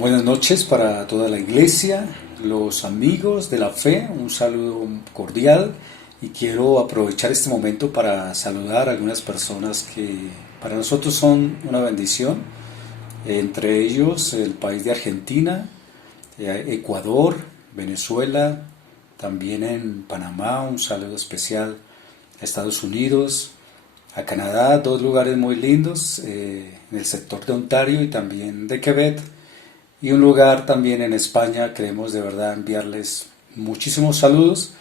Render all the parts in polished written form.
Buenas noches para toda la iglesia, los amigos de la fe, un saludo cordial y quiero aprovechar este momento para saludar a algunas personas que para nosotros son una bendición, entre ellos el país de Argentina, Ecuador, Venezuela, también en Panamá, un saludo especial a Estados Unidos, a Canadá, dos lugares muy lindos, en el sector de Ontario y también de Quebec, y un lugar también en España. Queremos de verdad enviarles muchísimos saludos.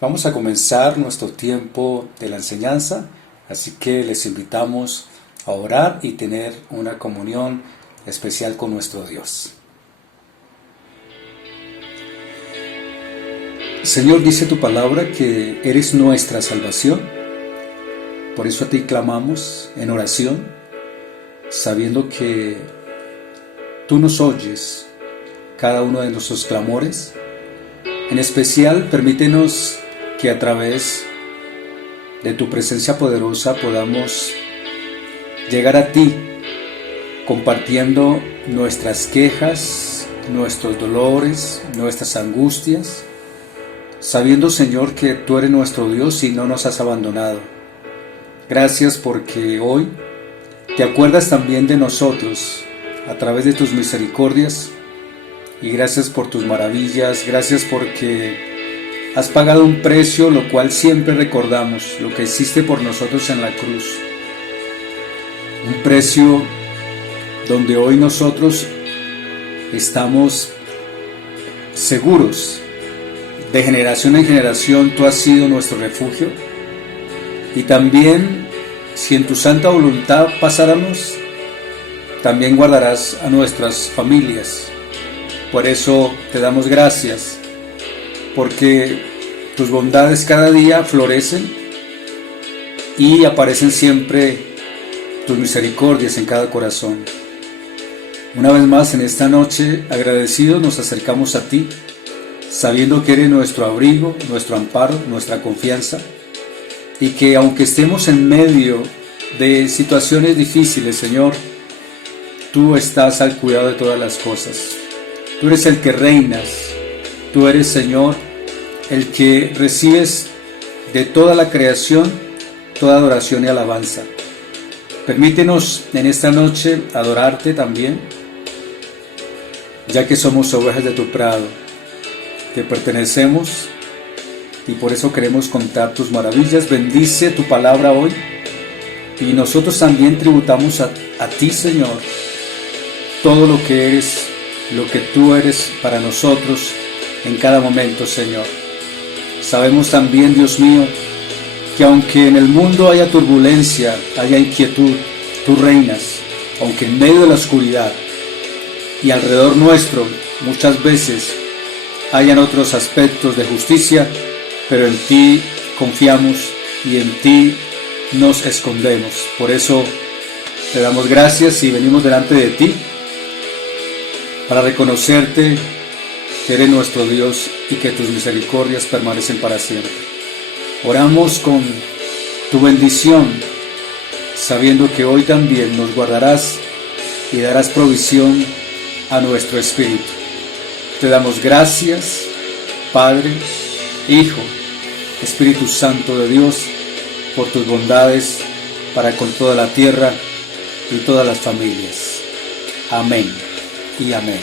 Vamos a comenzar nuestro tiempo de la enseñanza, así que les invitamos a orar y tener una comunión especial con nuestro Dios. Señor, dice tu palabra que eres nuestra salvación, por eso a ti clamamos en oración, sabiendo que tú nos oyes cada uno de nuestros clamores. En especial, permítenos que a través de tu presencia poderosa podamos llegar a ti, compartiendo nuestras quejas, nuestros dolores, nuestras angustias, sabiendo, Señor, que tú eres nuestro Dios y no nos has abandonado. Gracias porque hoy te acuerdas también de nosotros a través de tus misericordias, y gracias por tus maravillas, gracias porque has pagado un precio, lo cual siempre recordamos, lo que hiciste por nosotros en la cruz. Un precio donde hoy nosotros estamos seguros, de generación en generación tú has sido nuestro refugio, y también si en tu santa voluntad pasáramos, también guardarás a nuestras familias. Por eso te damos gracias, porque tus bondades cada día florecen y aparecen siempre tus misericordias en cada corazón. Una vez más en esta noche, agradecidos, nos acercamos a ti, sabiendo que eres nuestro abrigo, nuestro amparo, nuestra confianza, y que aunque estemos en medio de situaciones difíciles, Señor, tú estás al cuidado de todas las cosas. Tú eres el que reinas. Tú eres, Señor, el que recibes de toda la creación toda adoración y alabanza. Permítenos en esta noche adorarte también, ya que somos ovejas de tu prado. Te pertenecemos y por eso queremos contar tus maravillas. Bendice tu palabra hoy y nosotros también tributamos a ti, Señor, todo lo que eres, lo que tú eres para nosotros en cada momento, Señor. Sabemos también, Dios mío, que aunque en el mundo haya turbulencia, haya inquietud, tú reinas, aunque en medio de la oscuridad y alrededor nuestro muchas veces hayan otros aspectos de justicia, pero en ti confiamos y en ti nos escondemos. Por eso te damos gracias y venimos delante de ti para reconocerte que eres nuestro Dios y que tus misericordias permanecen para siempre. Oramos con tu bendición, sabiendo que hoy también nos guardarás y darás provisión a nuestro espíritu. Te damos gracias, Padre, Hijo, Espíritu Santo de Dios, por tus bondades para con toda la tierra y todas las familias. Amén y amén.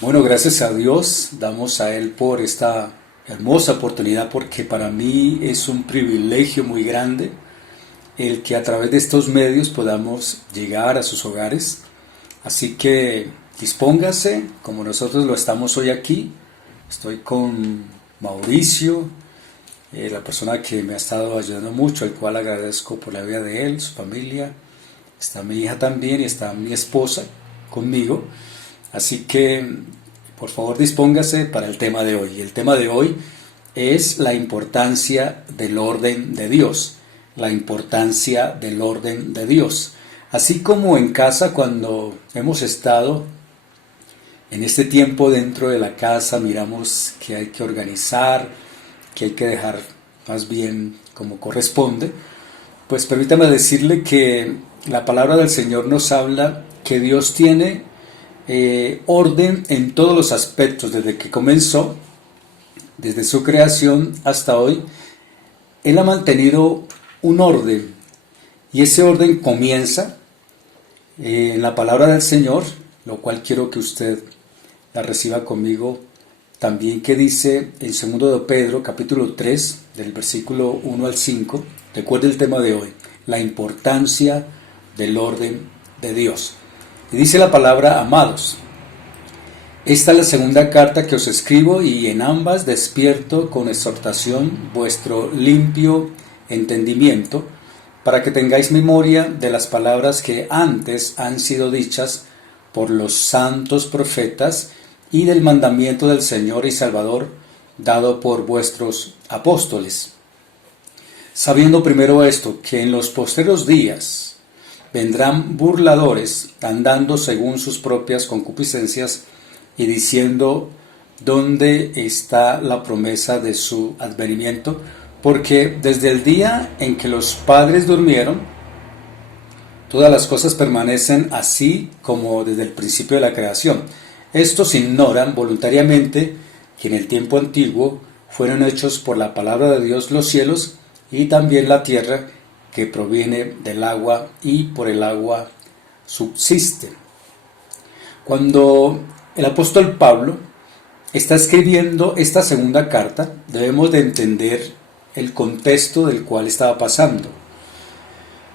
Bueno, gracias a Dios, damos a Él por esta hermosa oportunidad, porque para mí es un privilegio muy grande el que a través de estos medios podamos llegar a sus hogares. Así que dispóngase, como nosotros lo estamos hoy aquí. Estoy con Mauricio, la persona que me ha estado ayudando mucho, al cual agradezco por la vida de él, su familia. Está mi hija también y está mi esposa conmigo. Así que, por favor, dispóngase para el tema de hoy. El tema de hoy es la importancia del orden de Dios. La importancia del orden de Dios. Así como en casa, cuando hemos estado en este tiempo dentro de la casa, miramos que hay que organizar, que hay que dejar más bien como corresponde, pues permítame decirle que la palabra del Señor nos habla que Dios tiene orden en todos los aspectos, desde que comenzó, desde su creación hasta hoy. Él ha mantenido un orden, y ese orden comienza en la palabra del Señor, lo cual quiero que usted la reciba conmigo también, que dice en 2 de Pedro capítulo 3 del versículo 1 al 5. Recuerde el tema de hoy, la importancia del orden de Dios. Y dice la palabra: amados, esta es la segunda carta que os escribo, y en ambas despierto con exhortación vuestro limpio entendimiento, para que tengáis memoria de las palabras que antes han sido dichas por los santos profetas, y del mandamiento del Señor y Salvador dado por vuestros apóstoles. Sabiendo primero esto, que en los postreros días vendrán burladores, andando según sus propias concupiscencias, y diciendo: ¿dónde está la promesa de su advenimiento? Porque desde el día en que los padres durmieron, todas las cosas permanecen así como desde el principio de la creación. Estos ignoran voluntariamente que en el tiempo antiguo fueron hechos por la palabra de Dios los cielos, y también la tierra, que proviene del agua y por el agua subsiste. Cuando el apóstol Pablo está escribiendo esta segunda carta, debemos de entender el contexto del cual estaba pasando.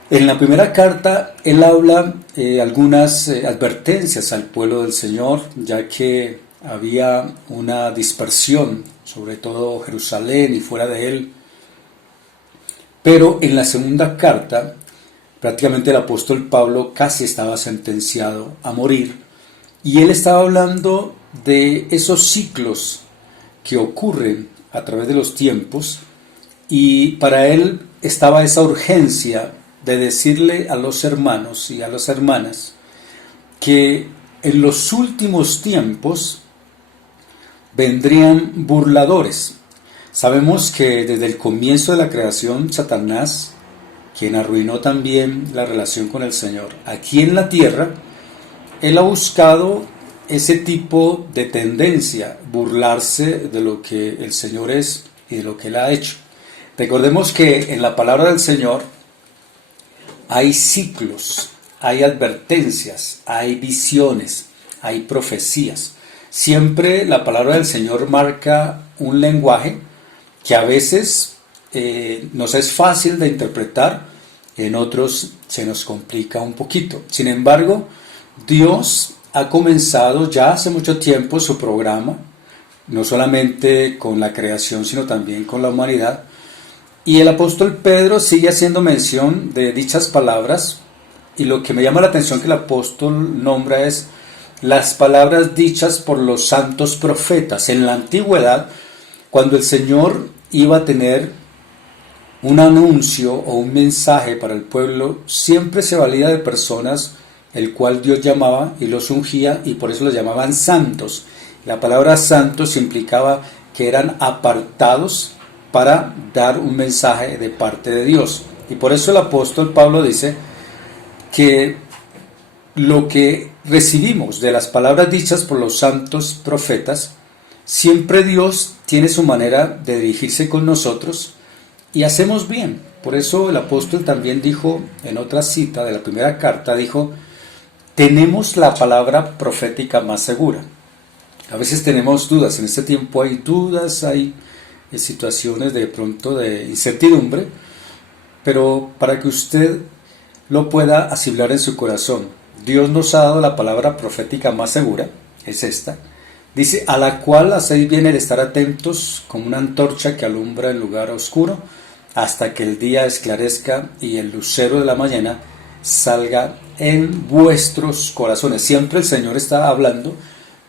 En la primera carta él habla algunas advertencias al pueblo del Señor, ya que había una dispersión, sobre todo Jerusalén y fuera de él. Pero en la segunda carta, prácticamente el apóstol Pablo casi estaba sentenciado a morir, y él estaba hablando de esos ciclos que ocurren a través de los tiempos, y para él estaba esa urgencia de decirle a los hermanos y a las hermanas que en los últimos tiempos vendrían burladores. Sabemos que desde el comienzo de la creación, Satanás, quien arruinó también la relación con el Señor aquí en la tierra, él ha buscado ese tipo de tendencia, burlarse de lo que el Señor es y de lo que él ha hecho. Recordemos que en la palabra del Señor hay ciclos, hay advertencias, hay visiones, hay profecías. Siempre la palabra del Señor marca un lenguaje que a veces nos es fácil de interpretar, en otros se nos complica un poquito. Sin embargo, Dios ha comenzado ya hace mucho tiempo su programa, no solamente con la creación, sino también con la humanidad. Y el apóstol Pedro sigue haciendo mención de dichas palabras, y lo que me llama la atención que el apóstol nombra es las palabras dichas por los santos profetas. En la antigüedad, cuando el Señor iba a tener un anuncio o un mensaje para el pueblo, siempre se valía de personas el cual Dios llamaba y los ungía, y por eso los llamaban santos. La palabra santos implicaba que eran apartados para dar un mensaje de parte de Dios. Y por eso el apóstol Pablo dice que lo que recibimos de las palabras dichas por los santos profetas, siempre Dios tiene su manera de dirigirse con nosotros, y hacemos bien. Por eso el apóstol también dijo en otra cita de la primera carta, dijo: tenemos la palabra profética más segura. A veces tenemos dudas, en este tiempo hay dudas, hay situaciones de pronto de incertidumbre, pero para que usted lo pueda asimilar en su corazón, Dios nos ha dado la palabra profética más segura, es esta. Dice: a la cual hacéis bien el estar atentos como una antorcha que alumbra el lugar oscuro, hasta que el día esclarezca y el lucero de la mañana salga en vuestros corazones. Siempre el Señor está hablando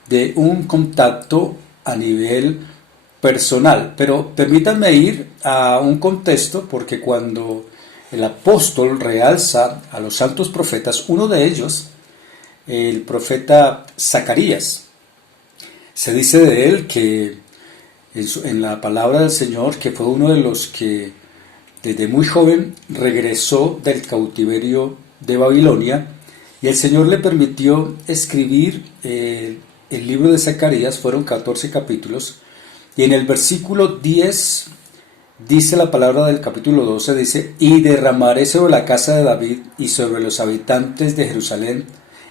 de un contacto a nivel personal, pero permítanme ir a un contexto, porque cuando el apóstol realza a los santos profetas, uno de ellos, el profeta Zacarías, se dice de él que en la palabra del Señor, que fue uno de los que desde muy joven regresó del cautiverio de Babilonia, y el Señor le permitió escribir el libro de Zacarías. Fueron 14 capítulos, y en el versículo 10 dice la palabra del capítulo 12, dice: y derramaré sobre la casa de David y sobre los habitantes de Jerusalén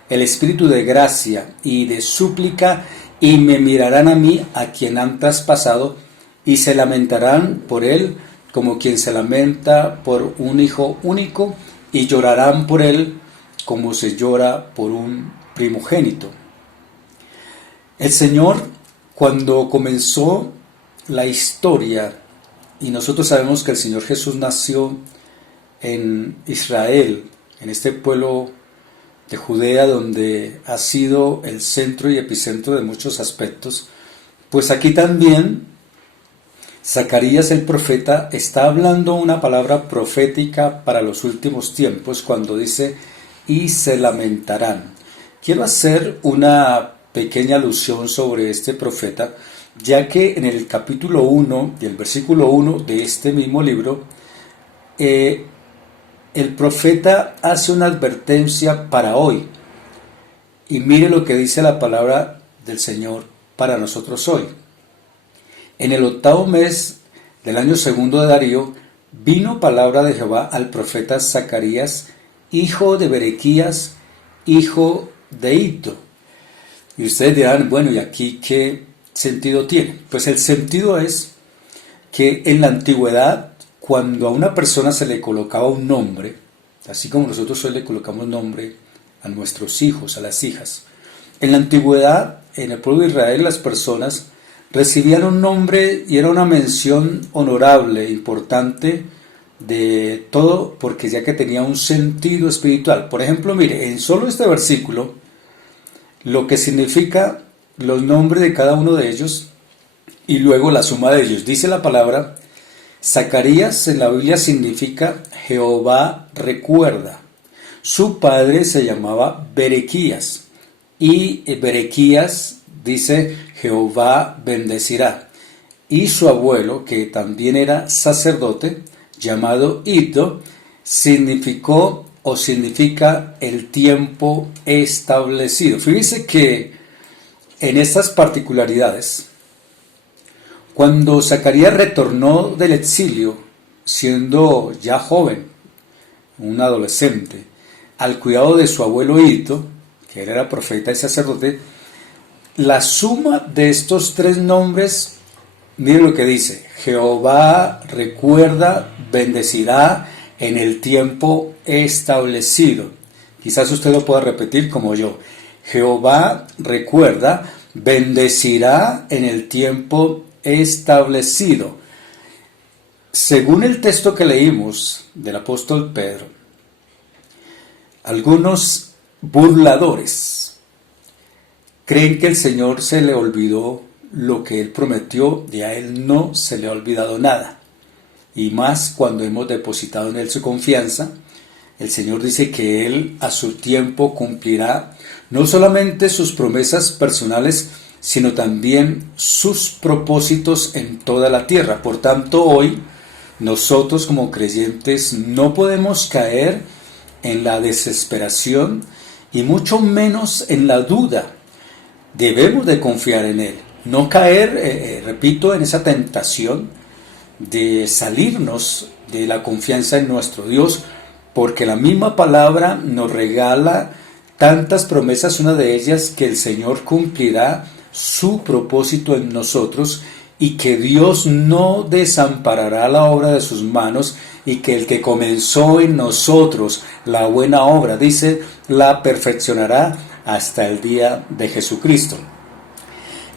el espíritu de gracia y de súplica, y me mirarán a mí, a quien han traspasado, y se lamentarán por él como quien se lamenta por un hijo único, y llorarán por él como se llora por un primogénito. El Señor, cuando comenzó la historia, y nosotros sabemos que el Señor Jesús nació en Israel, en este pueblo de Judea, donde ha sido el centro y epicentro de muchos aspectos, pues aquí también Zacarías el profeta está hablando una palabra profética para los últimos tiempos cuando dice: y se lamentarán. Quiero hacer una pequeña alusión sobre este profeta, ya que en el capítulo 1 y el versículo 1 de este mismo libro, el profeta hace una advertencia para hoy. Y mire lo que dice la palabra del Señor para nosotros hoy. En el 8º mes del año segundo de Darío, vino palabra de Jehová al profeta Zacarías, hijo de Berequías, hijo de Iddo. Y ustedes dirán: bueno, ¿y aquí qué sentido tiene? Pues el sentido es que en la antigüedad, cuando a una persona se le colocaba un nombre, así como nosotros hoy le colocamos nombre a nuestros hijos, a las hijas, en la antigüedad, en el pueblo de Israel, las personas recibían un nombre y era una mención honorable, importante de todo, porque ya que tenía un sentido espiritual. Por ejemplo, mire, en solo este versículo, lo que significa los nombres de cada uno de ellos y luego la suma de ellos. Dice la palabra: Zacarías en la Biblia significa Jehová recuerda. Su padre se llamaba Berequías, y Berequías dice Jehová bendecirá. Y su abuelo, que también era sacerdote, llamado Iddo, significó o significa el tiempo establecido. Fíjese que en estas particularidades, cuando Zacarías retornó del exilio, siendo ya joven, un adolescente, al cuidado de su abuelo Iddo, que él era profeta y sacerdote, la suma de estos tres nombres, miren lo que dice: Jehová recuerda, bendecirá en el tiempo establecido. Quizás usted lo pueda repetir como yo: Jehová recuerda, bendecirá en el tiempo establecido. Según el texto que leímos del apóstol Pedro, algunos burladores creen que el Señor se le olvidó lo que Él prometió, y a Él no se le ha olvidado nada. Y más cuando hemos depositado en Él su confianza. El Señor dice que Él a su tiempo cumplirá no solamente sus promesas personales, sino también sus propósitos en toda la tierra. Por tanto, hoy nosotros como creyentes no podemos caer en la desesperación y mucho menos en la duda. Debemos de confiar en Él, no caer, repito, en esa tentación de salirnos de la confianza en nuestro Dios, porque la misma palabra nos regala tantas promesas, una de ellas que el Señor cumplirá su propósito en nosotros, y que Dios no desamparará la obra de sus manos, y que el que comenzó en nosotros la buena obra, dice, la perfeccionará hasta el día de Jesucristo.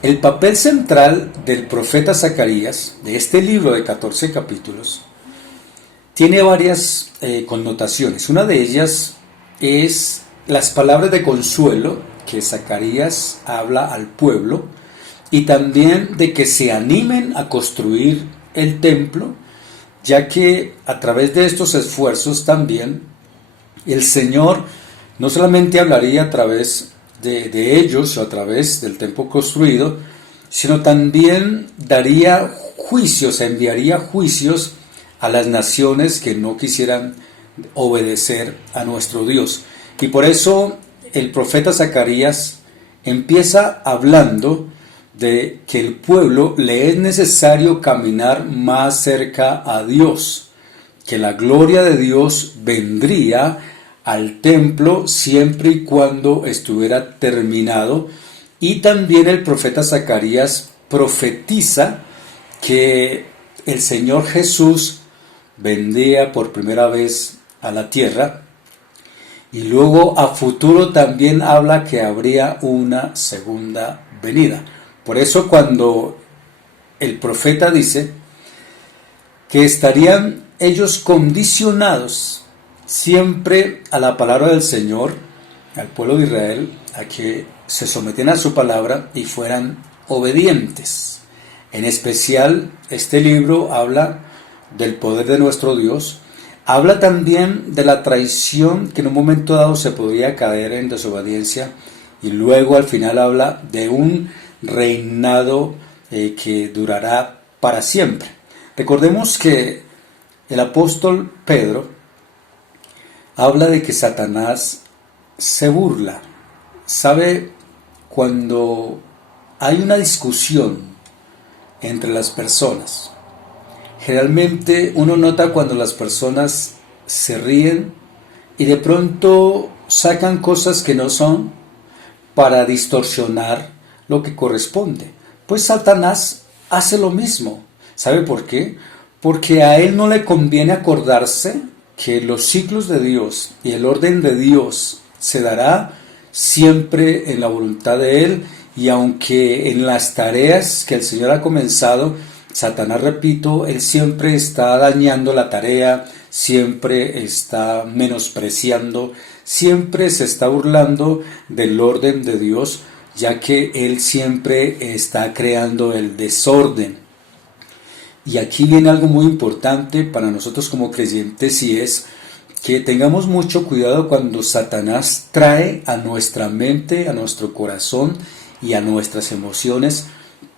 El papel central del profeta Zacarías, de este libro de 14 capítulos, tiene varias connotaciones. Una de ellas es las palabras de consuelo que Zacarías habla al pueblo, y también de que se animen a construir el templo, ya que a través de estos esfuerzos también el Señor no solamente hablaría a través de ellos o a través del templo construido, sino también daría juicios, enviaría juicios a las naciones que no quisieran obedecer a nuestro Dios. Y por eso el profeta Zacarías empieza hablando de que el pueblo le es necesario caminar más cerca a Dios, que la gloria de Dios vendría al templo siempre y cuando estuviera terminado. Y también el profeta Zacarías profetiza que el Señor Jesús vendría por primera vez a la tierra, y luego a futuro también habla que habría una segunda venida. Por eso cuando el profeta dice que estarían ellos condicionados siempre a la palabra del Señor, al pueblo de Israel, a que se sometieran a su palabra y fueran obedientes. En especial, este libro habla del poder de nuestro Dios, habla también de la traición que en un momento dado se podría caer en desobediencia, y luego al final habla de un reinado que durará para siempre. Recordemos que el apóstol Pedro habla de que Satanás se burla. ¿Sabe? Cuando hay una discusión entre las personas, generalmente uno nota cuando las personas se ríen y de pronto sacan cosas que no son para distorsionar lo que corresponde. Pues Satanás hace lo mismo. ¿Sabe por qué? Porque a él no le conviene acordarse que los ciclos de Dios y el orden de Dios se dará siempre en la voluntad de él, y aunque en las tareas que el Señor ha comenzado, Satanás, repito, él siempre está dañando la tarea, siempre está menospreciando, siempre se está burlando del orden de Dios, ya que él siempre está creando el desorden. Y aquí viene algo muy importante para nosotros como creyentes, y es que tengamos mucho cuidado cuando Satanás trae a nuestra mente, a nuestro corazón y a nuestras emociones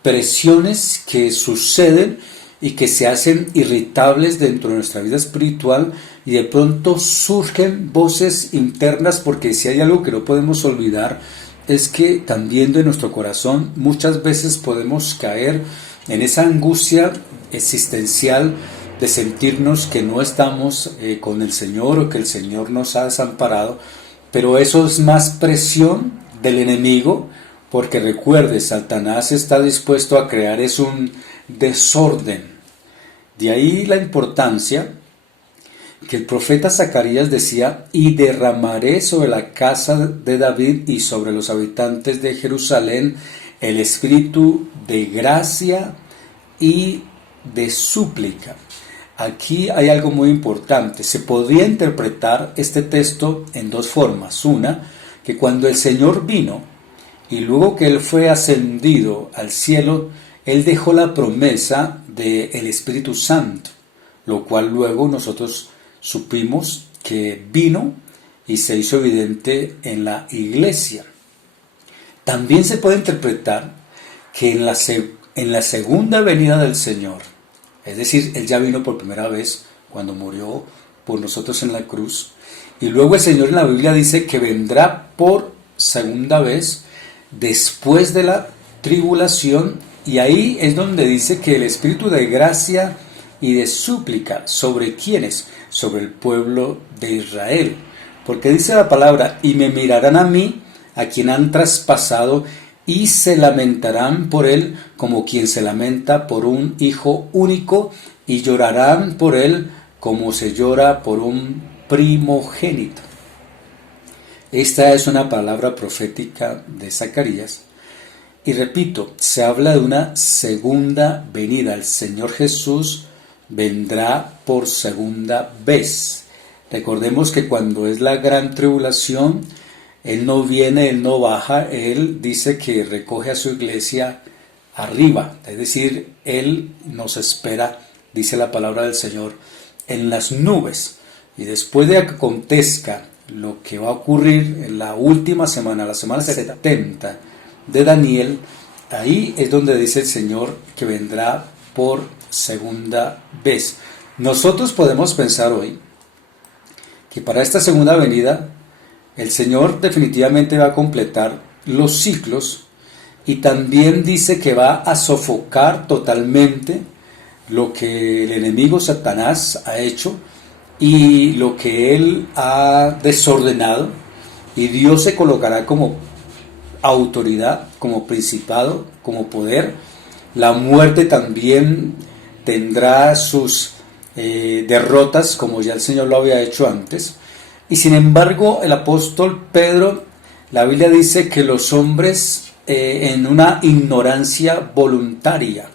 presiones que suceden y que se hacen irritables dentro de nuestra vida espiritual, y de pronto surgen voces internas, porque si hay algo que no podemos olvidar es que también de nuestro corazón muchas veces podemos caer en esa angustia existencial de sentirnos que no estamos con el Señor, o que el Señor nos ha desamparado, pero eso es más presión del enemigo, porque recuerde, Satanás está dispuesto a crear es un desorden. De ahí la importancia que el profeta Zacarías decía: y derramaré sobre la casa de David y sobre los habitantes de Jerusalén el espíritu de gracia y de súplica. Aquí hay algo muy importante. Se podría interpretar este texto en dos formas. Una, que cuando el Señor vino y luego que él fue ascendido al cielo, él dejó la promesa del Espíritu Santo, lo cual luego nosotros supimos que vino y se hizo evidente en la iglesia. También se puede interpretar que en la segunda venida del Señor, es decir, él ya vino por primera vez cuando murió por nosotros en la cruz, y luego el Señor en la Biblia dice que vendrá por segunda vez después de la tribulación, y ahí es donde dice que el espíritu de gracia y de súplica, ¿sobre quiénes? Sobre el pueblo de Israel, porque dice la palabra: y me mirarán a mí, a quien han traspasado, y se lamentarán por él como quien se lamenta por un hijo único, y llorarán por él como se llora por un primogénito. Esta es una palabra profética de Zacarías, y repito, se habla de una segunda venida. El Señor Jesús vendrá por segunda vez. Recordemos que cuando es la gran tribulación, Él no viene, Él no baja, Él dice que recoge a su iglesia arriba, es decir, Él nos espera, dice la palabra del Señor, en las nubes. Y después de que acontezca lo que va a ocurrir en la última semana, la semana 70 de Daniel, Ahí es donde dice el Señor que vendrá por segunda vez. Nosotros podemos pensar hoy que para esta segunda venida el Señor definitivamente va a completar los ciclos y también dice que va a sofocar totalmente lo que el enemigo Satanás ha hecho y lo que él ha desordenado, y Dios se colocará como autoridad, como principado, como poder. La muerte también tendrá sus derrotas, como ya el Señor lo había hecho antes. Y sin embargo, el apóstol Pedro, la Biblia dice que los hombres en una ignorancia voluntaria.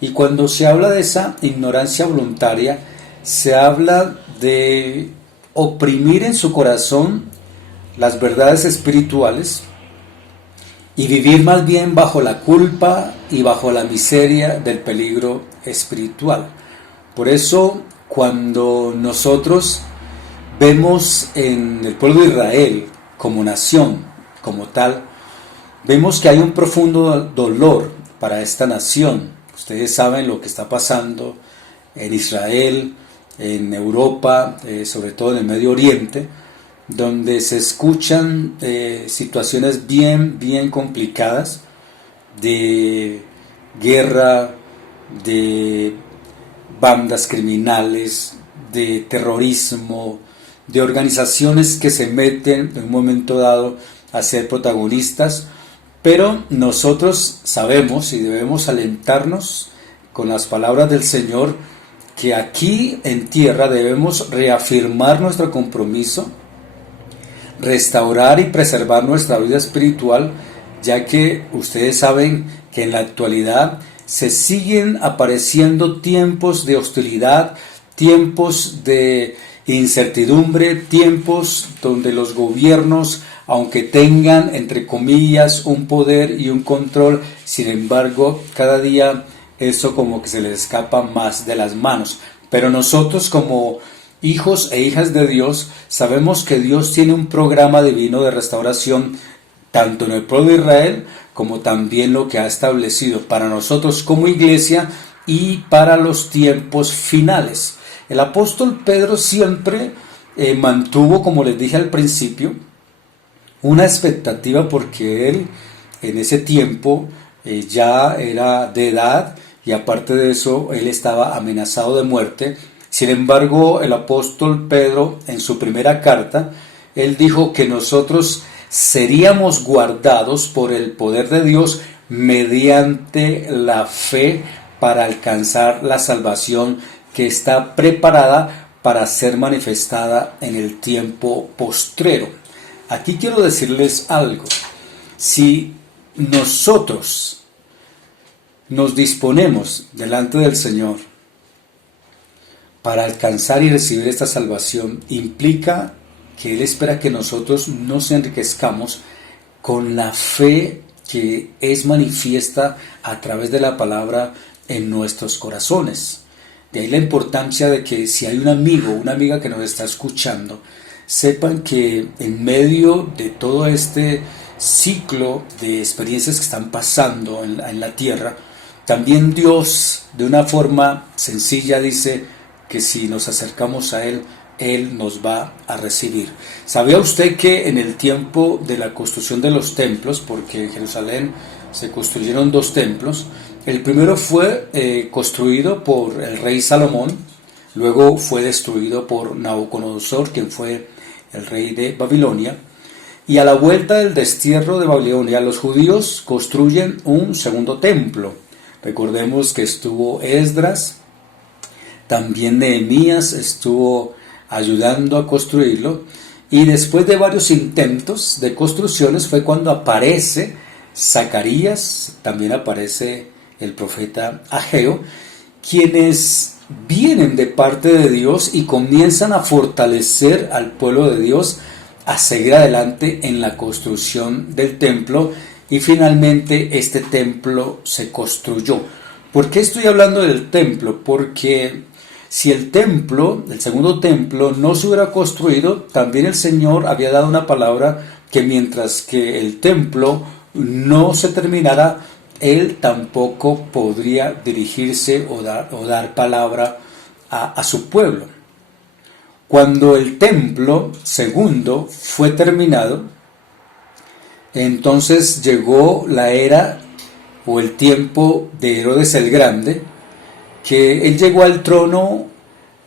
Y cuando se habla de esa ignorancia voluntaria, se habla de oprimir en su corazón las verdades espirituales y vivir más bien bajo la culpa y bajo la miseria del peligro espiritual. Por eso, cuando nosotros vemos en el pueblo de Israel como nación, como tal, vemos que hay un profundo dolor para esta nación. Ustedes saben lo que está pasando en Israel, en Europa, sobre todo en el Medio Oriente, donde se escuchan situaciones bien complicadas de guerra, de bandas criminales, de terrorismo, de organizaciones que se meten en un momento dado a ser protagonistas. Pero nosotros sabemos y debemos alentarnos con las palabras del Señor que aquí en tierra debemos reafirmar nuestro compromiso, restaurar y preservar nuestra vida espiritual, ya que ustedes saben que en la actualidad se siguen apareciendo tiempos de hostilidad, tiempos de incertidumbre, tiempos donde los gobiernos, aunque tengan entre comillas un poder y un control, sin embargo cada día eso como que se les escapa más de las manos. Pero nosotros como hijos e hijas de Dios sabemos que Dios tiene un programa divino de restauración tanto en el pueblo de Israel como también lo que ha establecido para nosotros como iglesia y para los tiempos finales. El apóstol Pedro siempre mantuvo, como les dije al principio, una expectativa porque él en ese tiempo ya era de edad y aparte de eso él estaba amenazado de muerte. Sin embargo, el apóstol Pedro en su primera carta, él dijo que nosotros seríamos guardados por el poder de Dios mediante la fe para alcanzar la salvación que está preparada para ser manifestada en el tiempo postrero. Aquí quiero decirles algo. Si nosotros nos disponemos delante del Señor para alcanzar y recibir esta salvación, implica que Él espera que nosotros nos enriquezcamos con la fe que es manifiesta a través de la palabra en nuestros corazones. De ahí la importancia de que si hay un amigo o una amiga que nos está escuchando, sepan que en medio de todo este ciclo de experiencias que están pasando en la tierra, también Dios de una forma sencilla dice que si nos acercamos a Él, Él nos va a recibir. ¿Sabía usted que en el tiempo de la construcción de los templos, porque en Jerusalén se construyeron 2 templos, el primero fue construido por el rey Salomón, luego fue destruido por Nabucodonosor, quien fue el rey de Babilonia, y a la vuelta del destierro de Babilonia, los judíos construyen un segundo templo. Recordemos que estuvo Esdras, también Nehemías estuvo ayudando a construirlo, y después de varios intentos de construcciones fue cuando aparece Zacarías, también aparece el profeta Ageo, quienes vienen de parte de Dios y comienzan a fortalecer al pueblo de Dios a seguir adelante en la construcción del templo, y finalmente este templo se construyó. ¿Por qué estoy hablando del templo? Porque si el templo, el segundo templo, no se hubiera construido, también el Señor había dado una palabra que mientras que el templo no se terminara, él tampoco podría dirigirse o dar palabra a su pueblo. Cuando el templo segundo fue terminado, entonces llegó la era o el tiempo de Herodes el Grande, que él llegó al trono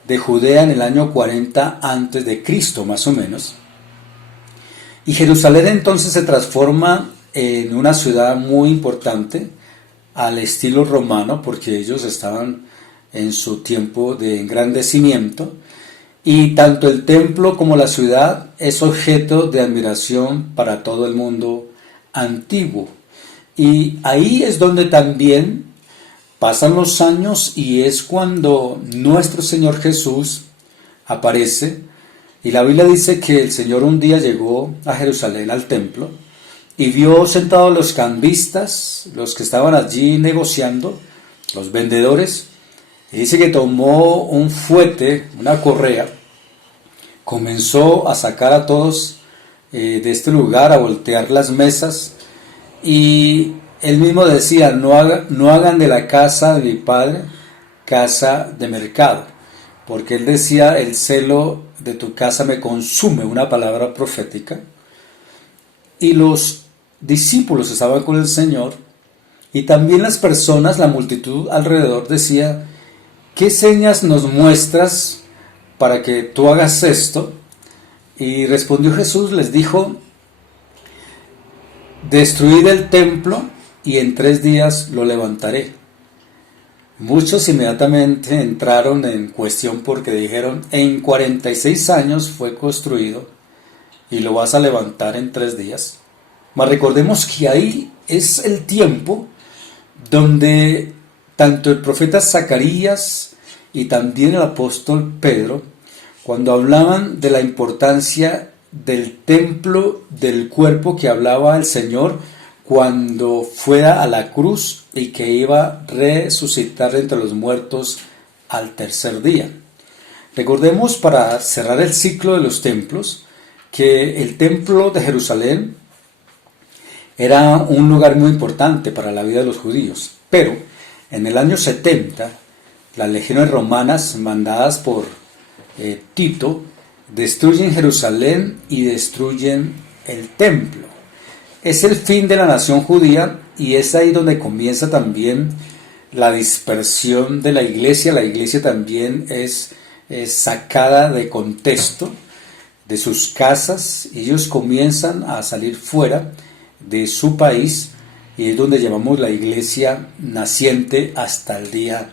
de Judea en el año 40 antes de Cristo, más o menos. Y Jerusalén entonces se transforma en una ciudad muy importante al estilo romano, porque ellos estaban en su tiempo de engrandecimiento, y tanto el templo como la ciudad es objeto de admiración para todo el mundo antiguo. Y ahí es donde también pasan los años y es cuando nuestro Señor Jesús aparece. Y la Biblia dice que el Señor un día llegó a Jerusalén, al templo, y vio sentados los cambistas, los que estaban allí negociando, los vendedores, y dice que tomó un fuete, una correa, comenzó a sacar a todos de este lugar, a voltear las mesas, y él mismo decía, no hagan de la casa de mi padre casa de mercado, porque él decía, el celo de tu casa me consume, una palabra profética. Y los discípulos estaban con el Señor, y también las personas, la multitud alrededor decía, ¿qué señas nos muestras para que tú hagas esto? Y respondió Jesús, les dijo, destruid el templo y en 3 días lo levantaré. Muchos inmediatamente entraron en cuestión porque dijeron, en 46 años fue construido y lo vas a levantar en 3 días. Mas recordemos que ahí es el tiempo donde tanto el profeta Zacarías y también el apóstol Pedro, cuando hablaban de la importancia del templo del cuerpo que hablaba el Señor cuando fuera a la cruz y que iba a resucitar entre los muertos al 3er día. Recordemos, para cerrar el ciclo de los templos, que el templo de Jerusalén era un lugar muy importante para la vida de los judíos, pero en el año 70, las legiones romanas mandadas por Tito destruyen Jerusalén y destruyen el templo. Es el fin de la nación judía y es ahí donde comienza también la dispersión de la iglesia. La iglesia también es sacada de contexto de sus casas y ellos comienzan a salir fuera de su país y es donde llevamos la iglesia naciente hasta el día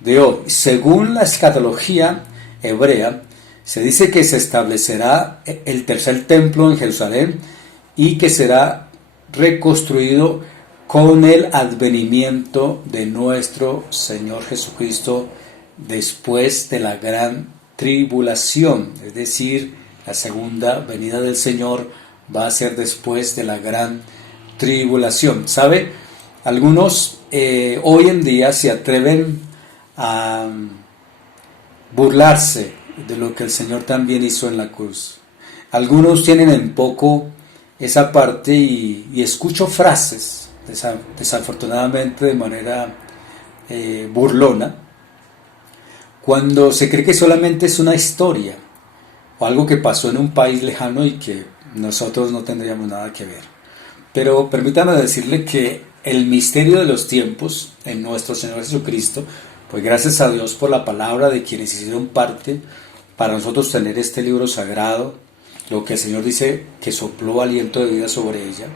de hoy. Según la escatología hebrea, se dice que se establecerá el 3er templo en Jerusalén y que será reconstruido con el advenimiento de nuestro Señor Jesucristo después de la gran tribulación, es decir, la segunda venida del Señor va a ser después de la gran tribulación. ¿Sabe? Algunos hoy en día se atreven a burlarse de lo que el Señor también hizo en la cruz. Algunos tienen en poco esa parte y escucho frases, desafortunadamente de manera burlona, cuando se cree que solamente es una historia o algo que pasó en un país lejano y que nosotros no tendríamos nada que ver. Pero permítame decirle que el misterio de los tiempos en nuestro Señor Jesucristo, pues gracias a Dios por la palabra de quienes hicieron parte, para nosotros tener este libro sagrado, lo que el Señor dice que sopló aliento de vida sobre ella.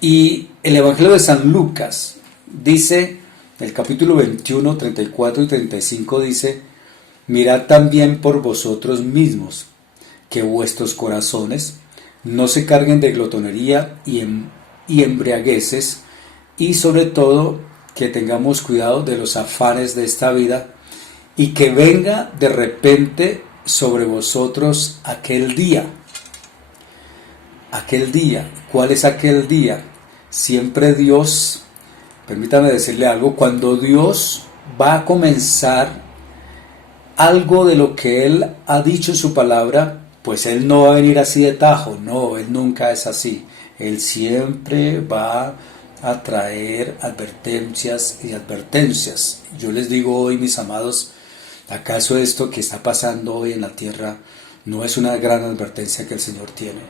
Y el Evangelio de San Lucas dice, el capítulo 21, 34 y 35 dice, mirad también por vosotros mismos, que vuestros corazones no se carguen de glotonería y embriagueces, y sobre todo que tengamos cuidado de los afanes de esta vida, y que venga de repente sobre vosotros aquel día. Aquel día, ¿cuál es aquel día? Siempre Dios, permítame decirle algo, cuando Dios va a comenzar algo de lo que Él ha dicho en su palabra, pues Él no va a venir así de tajo, no, Él nunca es así. Él siempre va a traer advertencias y advertencias. Yo les digo hoy, mis amados, ¿acaso esto que está pasando hoy en la tierra no es una gran advertencia que el Señor tiene?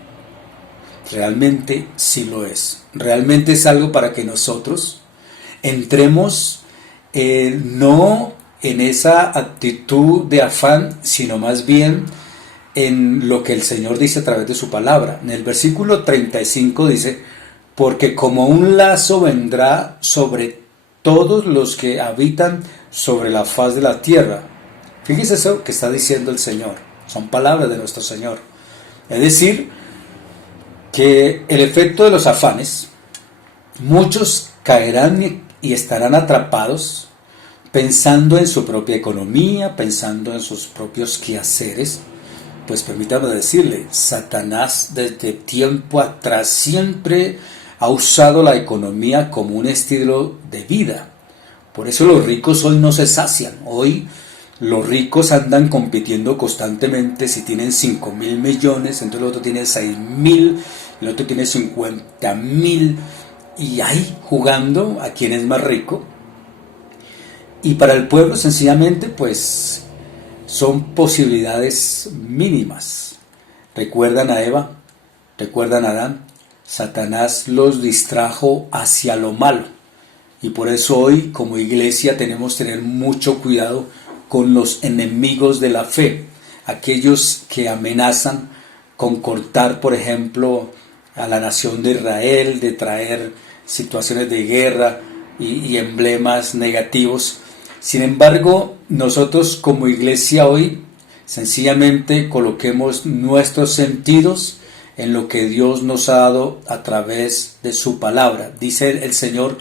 Realmente sí lo es. Realmente es algo para que nosotros entremos no en esa actitud de afán, sino más bien en lo que el Señor dice a través de su palabra. En el versículo 35 dice: porque como un lazo vendrá sobre todos los que habitan sobre la faz de la tierra. Fíjese eso que está diciendo el Señor. Son palabras de nuestro Señor. Es decir, que el efecto de los afanes, muchos caerán y estarán atrapados pensando en su propia economía, pensando en sus propios quehaceres. Pues permítame decirle, Satanás desde tiempo atrás siempre ha usado la economía como un estilo de vida. Por eso los ricos hoy no se sacian. Hoy los ricos andan compitiendo constantemente. Si tienen 5.000 millones, entonces el otro tiene 6.000, el otro tiene 50.000, y ahí jugando a quién es más rico. Y para el pueblo sencillamente pues son posibilidades mínimas. ¿Recuerdan a Eva? ¿Recuerdan a Adán? Satanás los distrajo hacia lo malo. Y por eso hoy como iglesia tenemos que tener mucho cuidado con los enemigos de la fe. Aquellos que amenazan con cortar, por ejemplo, a la nación de Israel, de traer situaciones de guerra y emblemas negativos. Sin embargo, nosotros como iglesia hoy sencillamente coloquemos nuestros sentidos en lo que Dios nos ha dado a través de su palabra. Dice el Señor: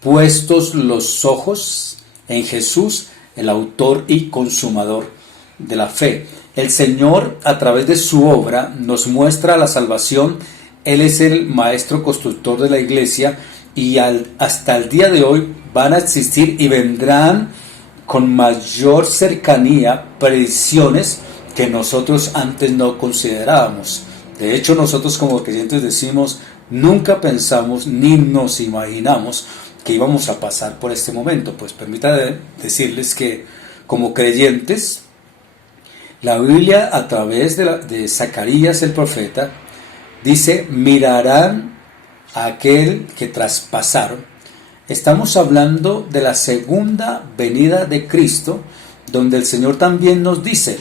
puestos los ojos en Jesús, el autor y consumador de la fe. El Señor, a través de su obra, nos muestra la salvación. Él es el maestro constructor de la iglesia, y hasta el día de hoy van a existir y vendrán con mayor cercanía predicciones que nosotros antes no considerábamos. De hecho, nosotros como creyentes decimos, nunca pensamos ni nos imaginamos que íbamos a pasar por este momento. Pues permítanme decirles que como creyentes, la Biblia a través de Zacarías el profeta dice: mirarán a aquel que traspasaron. Estamos hablando de la segunda venida de Cristo, donde el Señor también nos dice,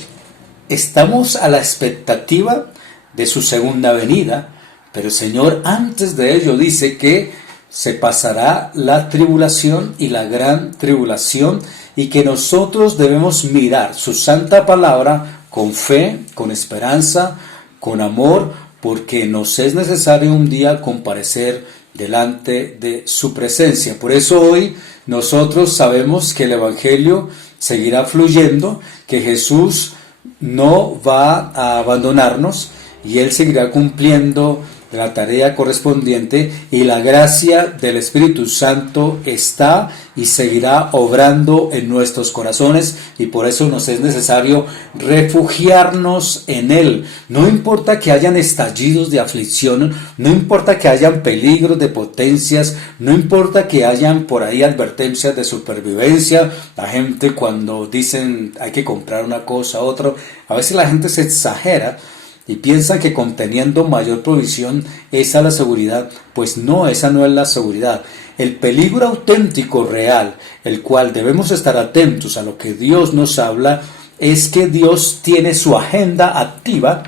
estamos a la expectativa de su segunda venida, pero el Señor antes de ello dice que se pasará la tribulación y la gran tribulación, y que nosotros debemos mirar su santa palabra con fe, con esperanza, con amor, porque nos es necesario un día comparecer delante de su presencia. Por eso hoy nosotros sabemos que el Evangelio seguirá fluyendo, que Jesús no va a abandonarnos y Él seguirá cumpliendo la tarea correspondiente, y la gracia del Espíritu Santo está y seguirá obrando en nuestros corazones, y por eso nos es necesario refugiarnos en Él. No importa que hayan estallidos de aflicción, no importa que hayan peligros de potencias, no importa que hayan por ahí advertencias de supervivencia. La gente cuando dicen hay que comprar una cosa, otra, a veces la gente se exagera y piensan que conteniendo mayor provisión esa es la seguridad. Pues no, esa no es la seguridad. El peligro auténtico, real, el cual debemos estar atentos a lo que Dios nos habla, es que Dios tiene su agenda activa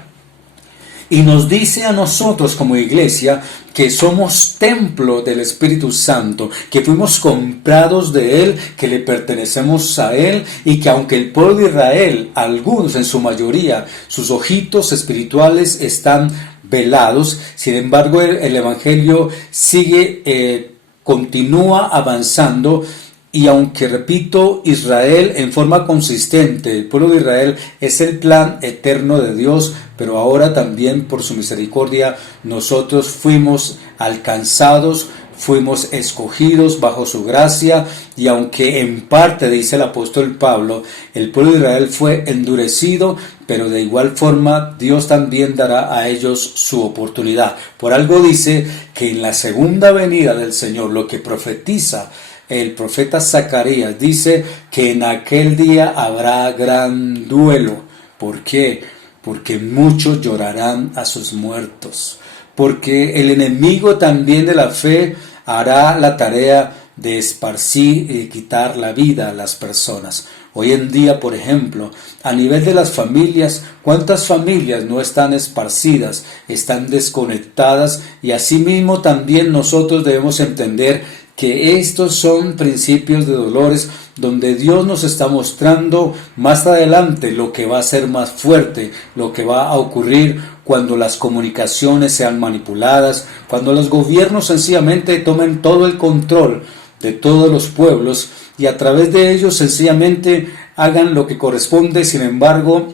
y nos dice a nosotros como iglesia que somos templo del Espíritu Santo, que fuimos comprados de Él, que le pertenecemos a Él, y que aunque el pueblo de Israel, algunos en su mayoría, sus ojitos espirituales están velados, sin embargo el Evangelio sigue, continúa avanzando. Y aunque, repito, Israel en forma consistente, el pueblo de Israel es el plan eterno de Dios, pero ahora también por su misericordia nosotros fuimos alcanzados, fuimos escogidos bajo su gracia, y aunque en parte, dice el apóstol Pablo, el pueblo de Israel fue endurecido, pero de igual forma Dios también dará a ellos su oportunidad. Por algo dice que en la segunda venida del Señor, lo que profetiza el profeta Zacarías, dice que en aquel día habrá gran duelo. ¿Por qué? Porque muchos llorarán a sus muertos. Porque el enemigo también de la fe hará la tarea de esparcir y de quitar la vida a las personas. Hoy en día, por ejemplo, a nivel de las familias, ¿cuántas familias no están esparcidas, están desconectadas? Y asimismo también nosotros debemos entender que estos son principios de dolores donde Dios nos está mostrando más adelante lo que va a ser más fuerte, lo que va a ocurrir cuando las comunicaciones sean manipuladas, cuando los gobiernos sencillamente tomen todo el control de todos los pueblos y a través de ellos sencillamente hagan lo que corresponde. Sin embargo,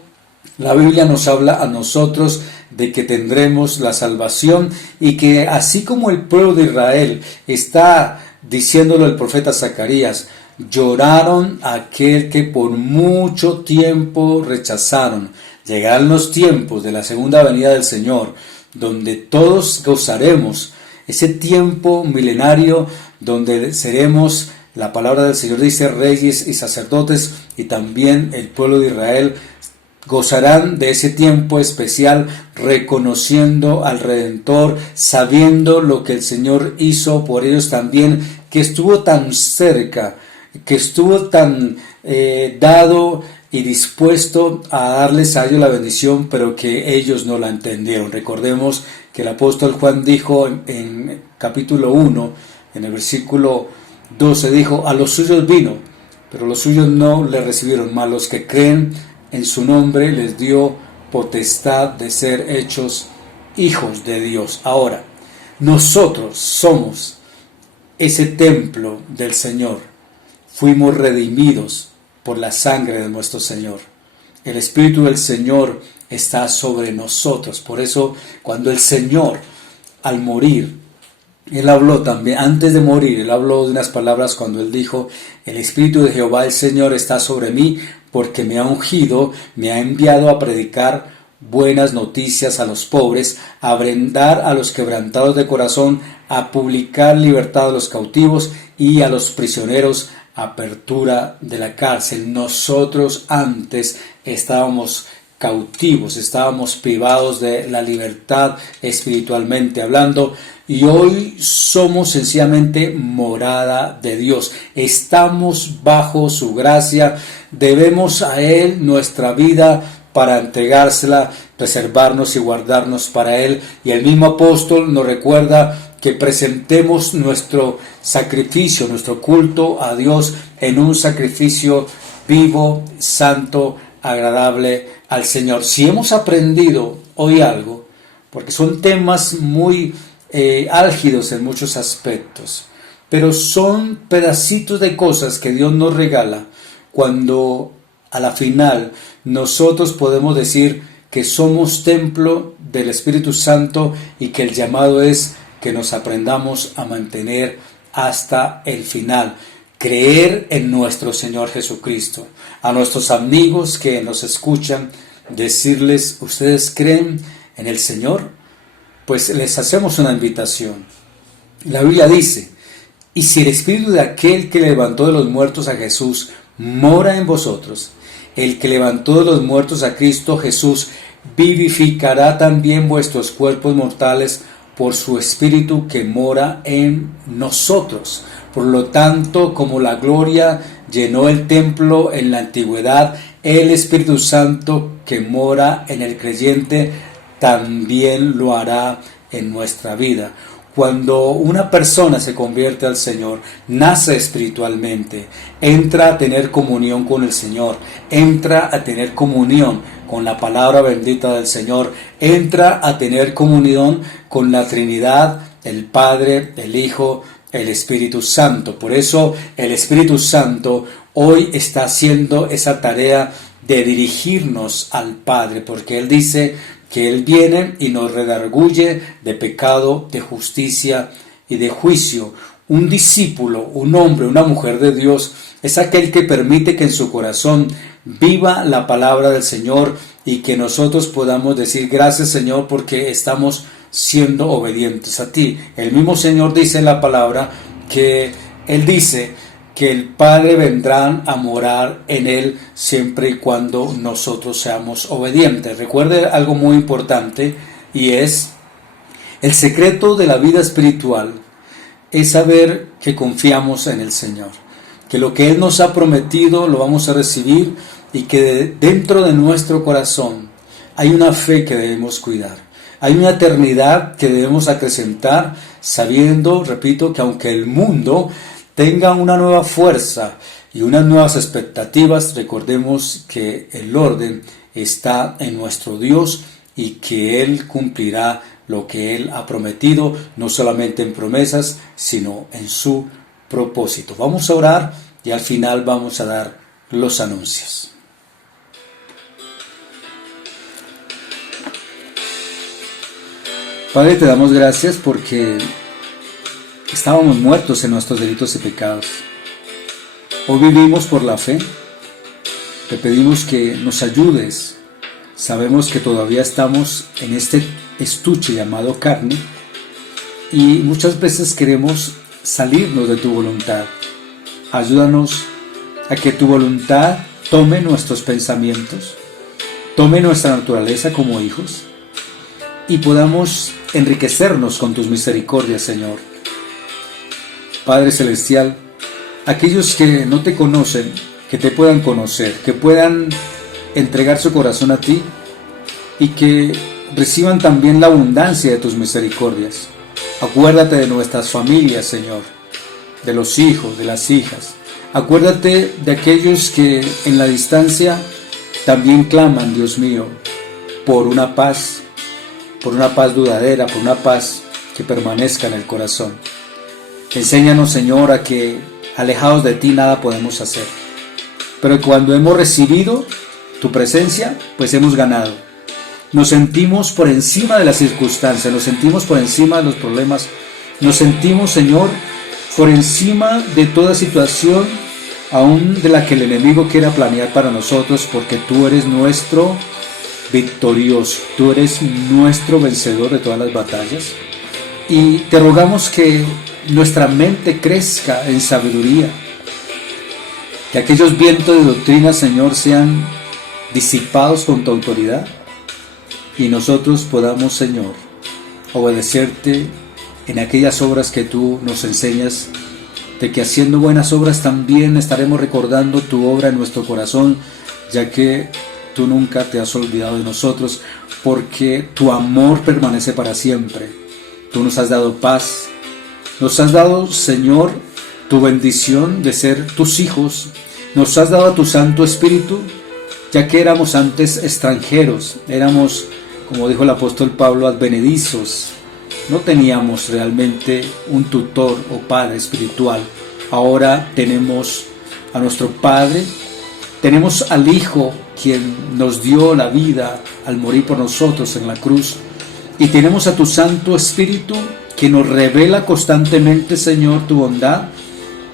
la Biblia nos habla a nosotros de que tendremos la salvación, y que así como el pueblo de Israel está diciéndolo el profeta Zacarías, lloraron a aquel que por mucho tiempo rechazaron. Llegarán los tiempos de la segunda venida del Señor, donde todos gozaremos ese tiempo milenario, donde seremos, la palabra del Señor dice, reyes y sacerdotes, y también el pueblo de Israel gozarán de ese tiempo especial, reconociendo al Redentor, sabiendo lo que el Señor hizo por ellos también, que estuvo tan cerca, que estuvo tan dado y dispuesto a darles a ellos la bendición, pero que ellos no la entendieron. Recordemos que el apóstol Juan dijo en capítulo 1, en el versículo 12, dijo, a los suyos vino, pero los suyos no le recibieron, mas los que creen en su nombre les dio potestad de ser hechos hijos de Dios. Ahora, nosotros somos ese templo del Señor. Fuimos redimidos por la sangre de nuestro Señor. El Espíritu del Señor está sobre nosotros. Por eso, cuando el Señor, al morir, Él habló también, antes de morir, Él habló de unas palabras cuando Él dijo, el Espíritu de Jehová el Señor está sobre mí, porque me ha ungido, me ha enviado a predicar buenas noticias a los pobres, a vendar a los quebrantados de corazón, a publicar libertad a los cautivos y a los prisioneros apertura de la cárcel. Nosotros antes estábamos cautivos, estábamos privados de la libertad espiritualmente hablando, y hoy somos sencillamente morada de Dios. Estamos bajo su gracia, debemos a Él nuestra vida para entregársela, preservarnos y guardarnos para Él. Y el mismo apóstol nos recuerda que presentemos nuestro sacrificio, nuestro culto a Dios en un sacrificio vivo, santo, agradable al Señor. Si hemos aprendido hoy algo, porque son temas muy álgidos en muchos aspectos, pero son pedacitos de cosas que Dios nos regala, cuando a la final nosotros podemos decir que somos templo del Espíritu Santo, y que el llamado es que nos aprendamos a mantener hasta el final, creer en nuestro Señor Jesucristo. A nuestros amigos que nos escuchan, decirles, ¿ustedes creen en el Señor? Pues les hacemos una invitación. La Biblia dice, y si el Espíritu de aquel que levantó de los muertos a Jesús mora en vosotros, el que levantó de los muertos a Cristo Jesús vivificará también vuestros cuerpos mortales por su Espíritu que mora en nosotros. Por lo tanto, como la gloria llenó el templo en la antigüedad, el Espíritu Santo que mora en el creyente también lo hará en nuestra vida. Cuando una persona se convierte al Señor, nace espiritualmente, entra a tener comunión con el Señor, entra a tener comunión con la palabra bendita del Señor, entra a tener comunión con la Trinidad, el Padre, el Hijo, el Espíritu Santo. Por eso el Espíritu Santo hoy está haciendo esa tarea de dirigirnos al Padre, porque Él dice que Él viene y nos redarguye de pecado, de justicia y de juicio. Un discípulo, un hombre, una mujer de Dios, es aquel que permite que en su corazón viva la palabra del Señor y que nosotros podamos decir gracias, Señor, porque estamos siendo obedientes a ti. El mismo Señor dice en la palabra que Él dice que el Padre vendrá a morar en Él siempre y cuando nosotros seamos obedientes. Recuerde algo muy importante, y es el secreto de la vida espiritual es saber que confiamos en el Señor, que lo que Él nos ha prometido lo vamos a recibir y que dentro de nuestro corazón hay una fe que debemos cuidar, hay una eternidad que debemos acrecentar, sabiendo, repito, que aunque el mundo tenga una nueva fuerza y unas nuevas expectativas, recordemos que el orden está en nuestro Dios y que Él cumplirá lo que Él ha prometido, no solamente en promesas, sino en su propósito. Vamos a orar y al final vamos a dar los anuncios. Padre, te damos gracias porque estábamos muertos en nuestros delitos y pecados. Hoy vivimos por la fe. Te pedimos que nos ayudes. Sabemos que todavía estamos en este estuche llamado carne y muchas veces queremos salirnos de tu voluntad. Ayúdanos a que tu voluntad tome nuestros pensamientos, tome nuestra naturaleza como hijos y podamos enriquecernos con tus misericordias, Señor. Padre Celestial, aquellos que no te conocen, que te puedan conocer, que puedan entregar su corazón a ti y que reciban también la abundancia de tus misericordias. Acuérdate de nuestras familias, Señor, de los hijos, de las hijas. Acuérdate de aquellos que en la distancia también claman, Dios mío, por una paz duradera, por una paz que permanezca en el corazón. Enséñanos, Señor, a que alejados de ti nada podemos hacer, pero cuando hemos recibido tu presencia, pues hemos ganado. Nos sentimos por encima de las circunstancias, nos sentimos por encima de los problemas, nos sentimos, Señor, por encima de toda situación, aún de la que el enemigo quiera planear para nosotros, porque tú eres nuestro victorioso, tú eres nuestro vencedor de todas las batallas. Y te rogamos que nuestra mente crezca en sabiduría, que aquellos vientos de doctrina, Señor, sean disipados con tu autoridad y nosotros podamos, Señor, obedecerte en aquellas obras que tú nos enseñas, de que haciendo buenas obras también estaremos recordando tu obra en nuestro corazón, ya que tú nunca te has olvidado de nosotros, porque tu amor permanece para siempre. Tú nos has dado paz, nos has dado, Señor, tu bendición de ser tus hijos, nos has dado a tu Santo Espíritu, ya que éramos antes extranjeros, éramos, como dijo el apóstol Pablo, advenedizos, no teníamos realmente un tutor o padre espiritual. Ahora tenemos a nuestro Padre, tenemos al Hijo, quien nos dio la vida al morir por nosotros en la cruz, y tenemos a tu Santo Espíritu, que nos revela constantemente, Señor, tu bondad,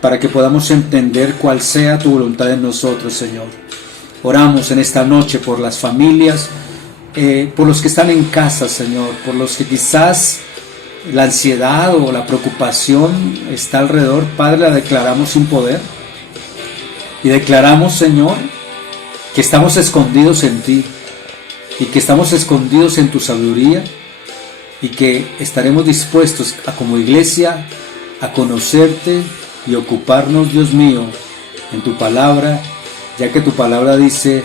para que podamos entender cuál sea tu voluntad en nosotros, Señor. Oramos en esta noche por las familias, por los que están en casa, Señor, por los que quizás la ansiedad o la preocupación está alrededor. Padre, la declaramos sin poder y declaramos, Señor, que estamos escondidos en ti y que estamos escondidos en tu sabiduría y que estaremos dispuestos a, como iglesia, a conocerte y ocuparnos, Dios mío, en tu palabra, ya que tu palabra dice: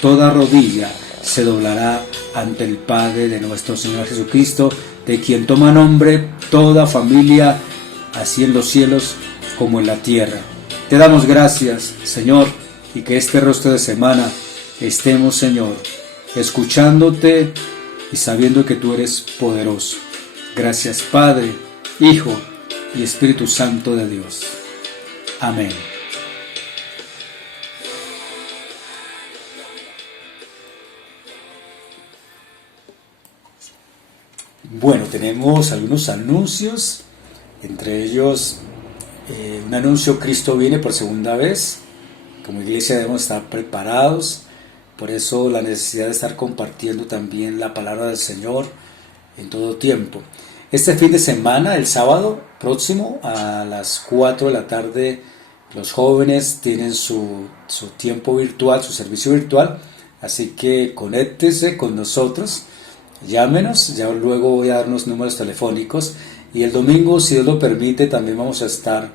toda rodilla se doblará ante el Padre de nuestro Señor Jesucristo, de quien toma nombre toda familia, así en los cielos como en la tierra. Te damos gracias, Señor, y que este resto de semana estemos, Señor, escuchándote y sabiendo que tú eres poderoso. Gracias, Padre, Hijo y Espíritu Santo de Dios. Amén. Bueno, tenemos algunos anuncios Entre ellos, un anuncio: Cristo viene por segunda vez. Como iglesia debemos estar preparados. Por eso la necesidad de estar compartiendo también la palabra del Señor en todo tiempo. Este fin de semana, el sábado próximo, a las 4 de la tarde, los jóvenes tienen su tiempo virtual, su servicio virtual. Así que conéctese con nosotros, llámenos, ya luego voy a dar unos números telefónicos. Y el domingo, si Dios lo permite, también vamos a estar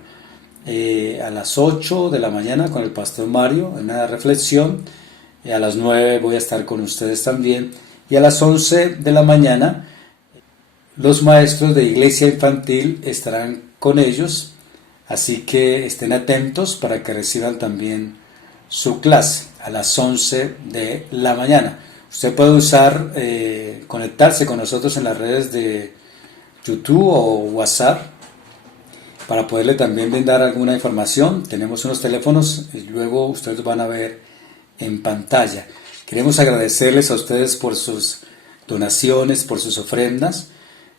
a las 8 de la mañana con el pastor Mario en una reflexión. A las 9 voy a estar con ustedes también. Y a las 11 de la mañana los maestros de iglesia infantil estarán con ellos. Así que estén atentos para que reciban también su clase a las 11 de la mañana. Usted puede conectarse con nosotros en las redes de YouTube o WhatsApp para poderle también brindar alguna información. Tenemos unos teléfonos y luego ustedes van a ver en pantalla. Queremos agradecerles a ustedes por sus donaciones, por sus ofrendas.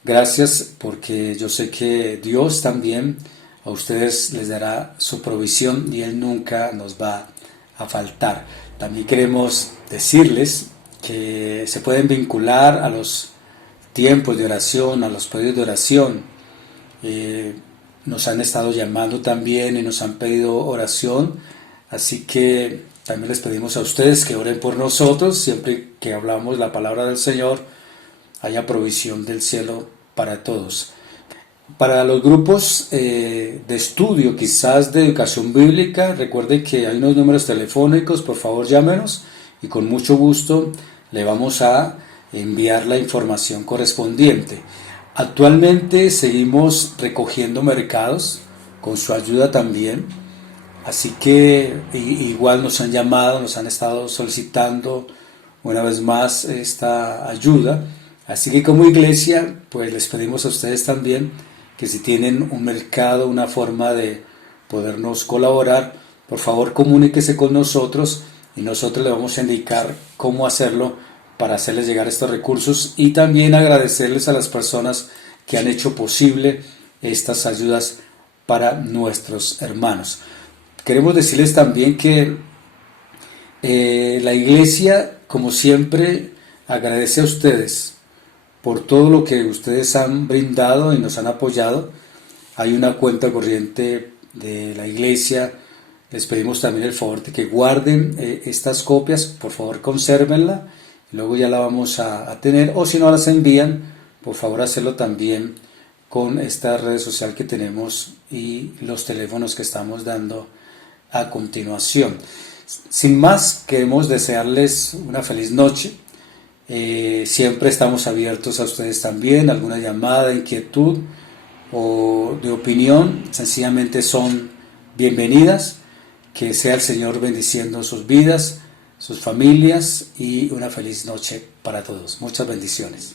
Gracias, porque yo sé que Dios también a ustedes les dará su provisión y Él nunca nos va a faltar. También queremos decirles que se pueden vincular a los tiempos de oración, a los pedidos de oración. Nos han estado llamando también y nos han pedido oración, así que también les pedimos a ustedes que oren por nosotros. Siempre que hablamos la palabra del Señor, haya provisión del cielo para todos. Para los grupos de estudio, quizás de educación bíblica, recuerde que hay unos números telefónicos. Por favor, llámenos y con mucho gusto le vamos a enviar la información correspondiente. Actualmente seguimos recogiendo mercados con su ayuda también, así que igual nos han llamado, nos han estado solicitando una vez más esta ayuda. Así que como iglesia, pues les pedimos a ustedes también que si tienen un mercado, una forma de podernos colaborar, por favor comuníquese con nosotros y nosotros le vamos a indicar cómo hacerlo para hacerles llegar estos recursos, y también agradecerles a las personas que han hecho posible estas ayudas para nuestros hermanos. Queremos decirles también que la iglesia, como siempre, agradece a ustedes por todo lo que ustedes han brindado y nos han apoyado. Hay una cuenta corriente de la iglesia. Les pedimos también el favor de que guarden estas copias, por favor consérvenla, y luego ya la vamos a tener, o si no las envían, por favor hacerlo también con esta red social que tenemos y los teléfonos que estamos dando a continuación. Sin más, queremos desearles una feliz noche. Siempre estamos abiertos a ustedes también. Alguna llamada, inquietud o de opinión, sencillamente son bienvenidas. Que sea el Señor bendiciendo sus vidas, sus familias, y una feliz noche para todos. Muchas bendiciones.